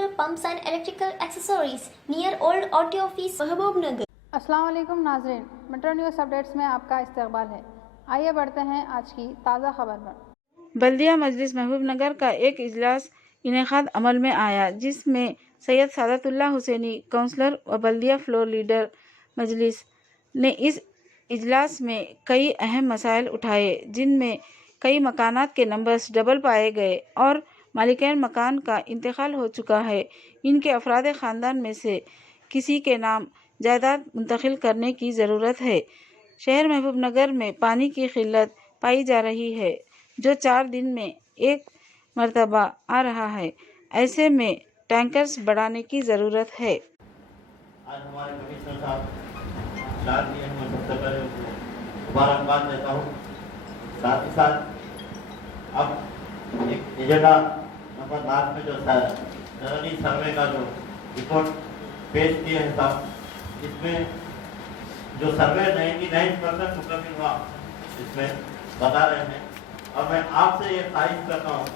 Subscriber Pumps and Electrical Accessories near Old Auto Office, Mahbubnagar. अस्सलाम वालेकुम नाज़रीन, मेट्रो न्यूज़ अपडेट्स में आपका इस्तकबाल है। आइए बढ़ते हैं आज की ताज़ा खबर पर। बल्दिया मजलिस महबूबनगर का एक इजलास इनेकाद अमल में आया, जिसमें सैयद सादतुल्लाह हुसैनी काउंसलर व बल्दिया फ्लोर लीडर मजलिस ने इस इजलास में कई अहम मसाइल उठाए, जिनमें कई मकानात के नंबर्स डबल पाए गए और मालिकान मकान का इंतकाल हो चुका है। इनके अफराद ख़ानदान में से किसी के नाम जायदाद मुंतकिल करने की ज़रूरत है। शहर महबूबनगर में पानी की किल्लत पाई जा रही है, जो 4 दिन में एक मरतबा आ रहा है। ऐसे में टैंकर्स बढ़ाने की ज़रूरत है। आज हमारे कमिश्नर साहब शाद दिए, मैं सबसे पहले उनको मुबारकबाद देता हूँ। साथ ही साथ अब एक एजेंडा नंबर 7 में जो सरनी सर्वे का जो रिपोर्ट पेश किए हैं साहब, इसमें जो सर्वे 99% मुकम्मल हुआ, इसमें बता रहे हैं। और मैं आपसे ये ख्वाहिश करता हूँ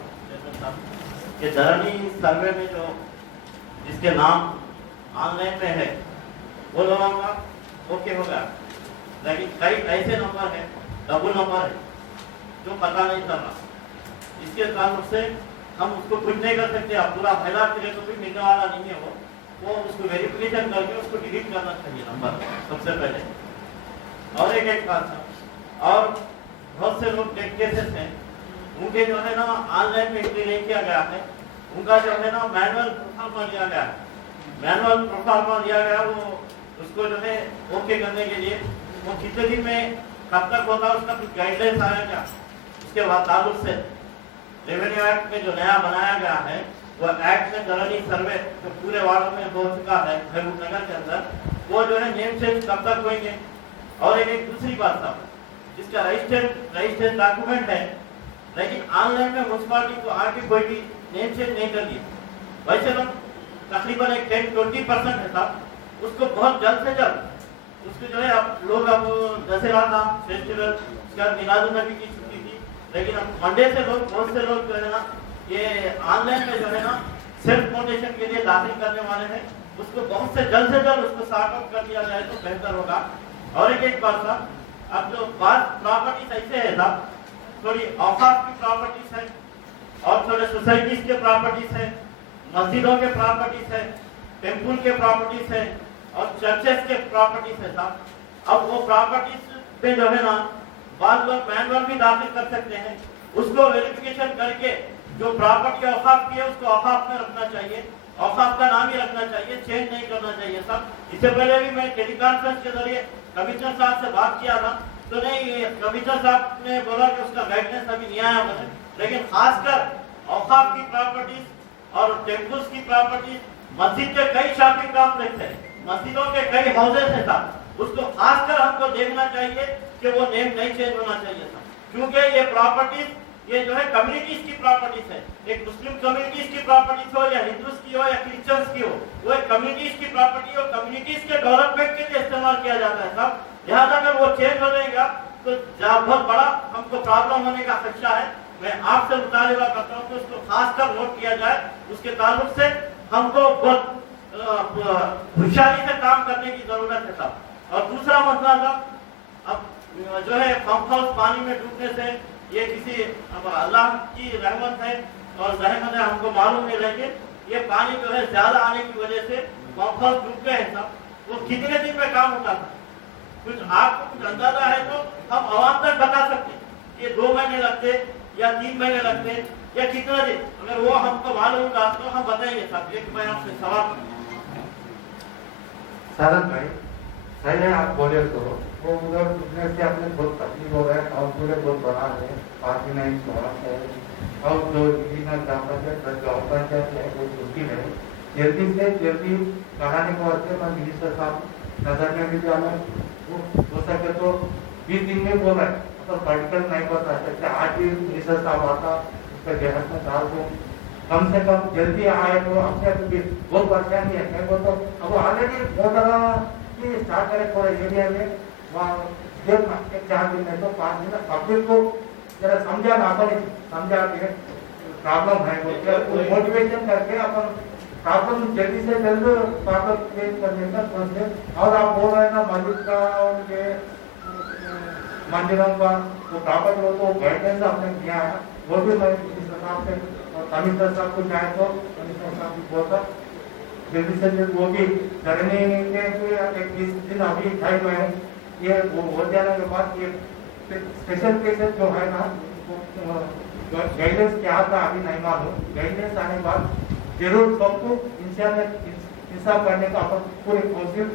कि धरनी सर्वे में जो जिसके नाम ऑनलाइन में है वो लोगों का ओके होगा, लेकिन कई ऐसे नंबर है, डबल नंबर है, जो पता नहीं चल रहा। इसके कारण से हम उसको कुछ नहीं कर सकते। अब पूरा फैला के लिए तो भी मिलने वाला नहीं है वो उसको वेरिफिकेशन करके उसको डिलीट करना चाहिए नंबर सबसे पहले। और एक बात है, और बहुत से लोग केसेस हैं, उनके जो है ना ऑनलाइन में एंट्री नहीं किया गया है, उनका जो है ना मैनुअल प्रोफार्मा लिया गया है। मैनुअल प्रोफार्मा लिया गया, वो उसको जो है ओके करने के लिए वो कितने दिन में कब तक होगा, उसका कुछ गाइडलाइंस आया क्या? उसके बाद ताल्लुक से रेवेन्यू एक्ट में जो नया बनाया गया है, वो एक्ट में धरनी सर्वे जो पूरे वार्ड में हो चुका है महबूबनगर के अंदर, वो जो है नेम चेंज कब तक होंगे। और एक दूसरी बात था, जिसका रजिस्टर्ड डॉक्यूमेंट है, लेकिन ऑनलाइन में म्युनिसिपालिटी को आगे कोई भी नेम चेंज नहीं कर दी। वैसे लोग तकरीबन एक 10-20% है साहब, उसको बहुत जल्द से जल्द उसको जो है अब लोग अब दशहरा था फेस्टिवल, उसका मिलादुन्नबी की छुट्टी थी, लेकिन अब मंडे से लोग बहुत से लोग जो है ना ये ऑनलाइन में जो है ना सेल्फ कोटेशन के लिए दाखिल करने वाले हैं, उसको बहुत से जल्द उसको सॉर्ट आउट कर दिया जाए तो बेहतर होगा। और एक बात था, अब जो बात प्रॉपर्टीज ऐसे है साहब, थोड़ी औकाफ की प्रॉपर्टीज है और थोड़े सोसाइटीज के प्रॉपर्टीज है, मस्जिदों के प्रॉपर्टीज है, टेम्पल के प्रॉपर्टीज है और चर्चेस के प्रॉपर्टीज है साहब। अब वो प्रॉपर्टीज पे जो है ना बाद लोग मैनुअल भी दाखिल कर सकते हैं, उसको वेरिफिकेशन करके जो प्रॉपर्टी औकाफ की है उसको औकाफ में रखना चाहिए, औकाफ का नाम ही रखना चाहिए, चेंज नहीं करना चाहिए साहब। इससे पहले भी मैं टेलीकॉन्फ्रेंस के जरिए कमिश्नर साहब से बात किया था, तो नहीं, कमिश्नर साहब ने बोला कि उसका गाइडेंस अभी नहीं आया मुझे, लेकिन खासकर औकाफ की प्रॉपर्टीज और टेम्पल्स की प्रॉपर्टीज, मस्जिद के कई शॉपिंग कॉम्प्लेक्स है, मस्जिदों के कई हाउसेस है साहब, उसको खासकर हमको देखना चाहिए कि वो नेम नहीं चेंज होना चाहिए था, क्योंकि ये प्रॉपर्टीज ये जो है कम्युनिटीज की प्रॉपर्टीज है। एक मुस्लिम कम्युनिटीज की प्रॉपर्टीज हो या हिंदूज की हो या क्रिश्चियंस की हो, वो एक कम्युनिटीज की प्रॉपर्टी और कम्युनिटीज के डेवलपमेंट के लिए इस्तेमाल किया जाता है साहब। लिहाजा अगर वो चेंज हो जाएगा तो बहुत बड़ा हमको प्रॉब्लम होने का खदशा है। मैं आपसे मुतालिबा करता हूँ कि उसको खासकर नोट किया जाए, उसके ताल्लुक से हमको बहुत होशियारी से काम करने की जरूरत है साहब। और दूसरा मसला था, अब जो है पंप हाउस पानी में डूबने से ये किसी अब अल्लाह की रहमत है और रहमत है, हमको मालूम नहीं, लेकिन ये पानी जो है ज्यादा आने की वजह से पंप हाउस डूब गए हैं साहब। वो कितने दिन में काम होता था, कुछ आपको कुछ अंदाजा है तो हम आवाम तक बता सकते, ये 2 महीने लगते या 3 महीने लगते या कितना दिन, अगर वो हमको मालूम होगा तो हम बताएंगे साहब। एक मैं आपसे सवाल सारन भाई, पहले आप बोले तो वो उधर उठने से आपने बहुत तकलीफ हो रहा है, और पूरे बहुत बड़ा है, पार्टी नहीं छोड़ा है, और जो डिवीजनल ग्राम पंचायत है वो मुश्किल है। जल्दी से जल्दी कराने को वास्ते मैं मिनिस्टर साहब नजर में भी जाना, हो सके तो 20 दिन में बोला है, तो पर्टिकुलर नहीं बता सकते। आज भी मिनिस्टर साहब आता उसका जहर में डाल दो, कम से कम जल्दी आए तो हमसे बहुत परेशानी है। मैं बोलता हूँ अब ऑलरेडी मोटर स्टार्ट करे पूरे एरिया में, वहाँ 4 दिन में तो 5 दिन पब्लिक को जरा समझाना, अपन समझा के प्रॉब्लम है वो मोटिवेशन करके अपन ताकत जल्दी से जल्द ताकत चेंज करने का सोचिए। और आप बोल रहे हैं ना मंदिर का उनके मंदिरों का वो ताकत वो तो गाइडेंस आपने दिया है, वो भी मैं इस हिसाब से कमिश्नर साहब को जाए तो कमिश्नर साहब भी बोलता जल्दी से जल्द वो भी करने के 20 दिन अभी टाइम में है, ये वो हो जाने के बाद ये स्पेशल केसेस जो है ना गाइडेंस क्या था अभी नहीं मालूम, गाइडेंस आने के बाद जरूर सबको इंसाफ करने का अपन पूरी कोशिश।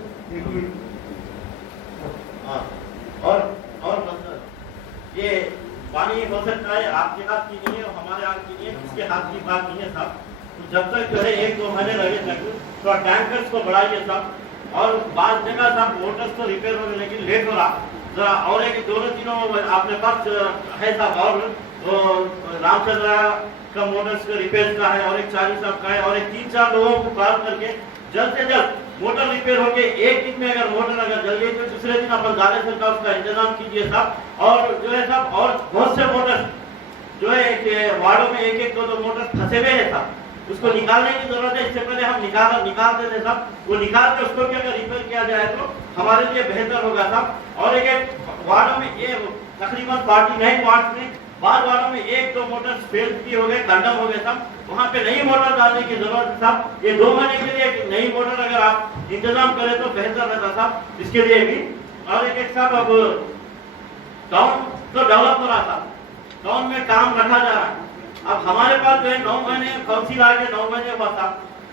और ये पानी हो सकता है आपके हाथ की नहीं है और हमारे हाथ की नहीं है, किसके हाथ की बात नहीं है साहब। तो जब तक जो है 1-2 महीने लगे तक थोड़ा टैंकर्स को बढ़ाइए साहब। और बाद जगह साहब मोटर्स तो रिपेयर हो गए लेकिन लेट हो रहा जरा, और एक 2-3 आपने पास है साहब, और रामचंद्र का मोटर्स का रिपेयर का है और एक 40 साहब का है और एक 3-4 लोगों को कॉल करके जल्द से जल्द मोटर रिपेयर होके एक दिन में अगर मोटर अगर जल गई तो दूसरे दिन अपन दानेश्वर का उसका इंतजाम कीजिए साहब। और जो है साहब और बहुत से मोटर जो है वार्डों में 1-2 मोटर फंसे हुए हैं साहब, उसको निकालने की जरूरत है। इससे पहले हम निकालते थे साहब, वो निकाल के उसको भी अगर रिपेयर किया जाए तो हमारे लिए बेहतर होगा साहब। और एक वार्डों में ये तकरीबन 49 वार्ड में बाद वालों में 1-2 मोटर फेल भी हो गए, खंडम हो गए साहब, वहाँ पे नई मोटर डालने की जरूरत है साहब। ये 2 महीने के लिए एक नई मोटर अगर आप इंतजाम करें तो बेहतर रहता साहब, इसके लिए भी। और एक साहब अब टाउन तो डेवलप हो रहा था, टाउन में काम रखा जा रहा है। अब हमारे पास जो है 9 महीने काउंसिल आ गए, 9 महीने हुआ था,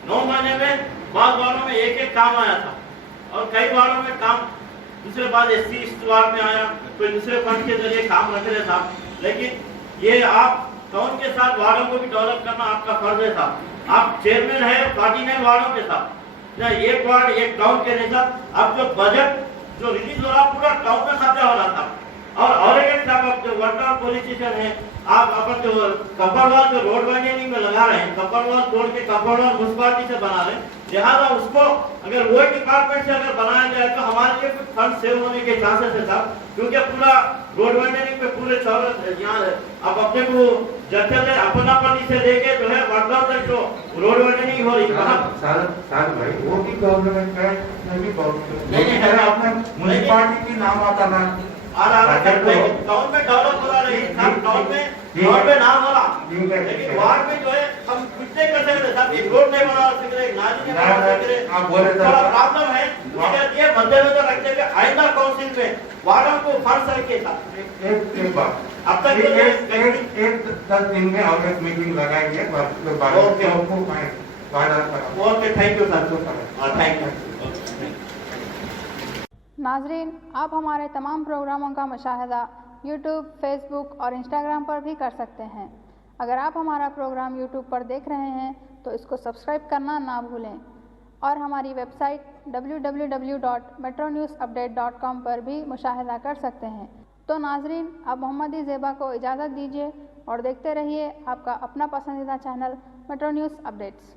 9 महीने में बाद वालों में एक काम आया था और कई वालों में काम दूसरे बाद SC ईस्ट वार्ड में आया, कोई दूसरे फंड के जरिए काम रख रहे था। लेकिन ये आप टाउन के साथ वार्डों को भी डेवलप करना आपका फर्ज है साहब। आप चेयरमैन है 49 वार्डों के साथ, एक वार्ड एक टाउन के नहीं साहब। अब जो बजट जो रिलीज हो रहा पूरा टाउन में खर्चा हो रहा था। और एक साहब अब जो वर्कर पुलिस स्टेशन है, आप अपन जो कपड़वाल जो रोड वाइडनिंग में लगा रहे हैं, कपड़वाल तोड़ के कपड़वाल म्युनिसिपालिटी से बना रहे हैं, लिहाजा उसको अगर वो डिपार्टमेंट से अगर बनाया जाए तो हमारे लिए कुछ फंड सेव होने के चांसेस है साहब। क्योंकि पूरा रोड वाइडनिंग पे पूरे यहाँ अब अपने को जैसे अपनापल्ली से लेके जो है वर्धा तक जो रोड वाइडनिंग हो रही है साल भाई वो भी गवर्नमेंट है, नहीं अपने म्युनिसिपालिटी की नाम आता ना टाउन में डेवलप हो रही है, टाउन में नाम हो रहा, लेकिन वार्ड में जो है हम कुछ नहीं कर सकते साहब। एक रोड नहीं बना सकते, एक नाली नहीं बना सकते, थोड़ा प्रॉब्लम है। ये मद्देनजर रखते हुए आइंदा काउंसिल में वार्डों को फंड रखे साहब। एक बात अब तक एक 10 दिन में और एक मीटिंग लगाएंगे। Okay, thank you sir, thank you. नाजरीन, आप हमारे तमाम प्रोग्रामों का मुशाहिदा यूट्यूब, फेसबुक और इंस्टाग्राम पर भी कर सकते हैं। अगर आप हमारा प्रोग्राम यूट्यूब पर देख रहे हैं तो इसको सब्सक्राइब करना ना भूलें और हमारी वेबसाइट www.metronewsupdate.com पर भी मुशाहिदा कर सकते हैं। तो नाजरीन, अब मोहम्मदी ज़ेबा को इजाज़त दीजिए और देखते रहिए आपका अपना पसंदीदा चैनल मेट्रो न्यूज़ अपडेट्स।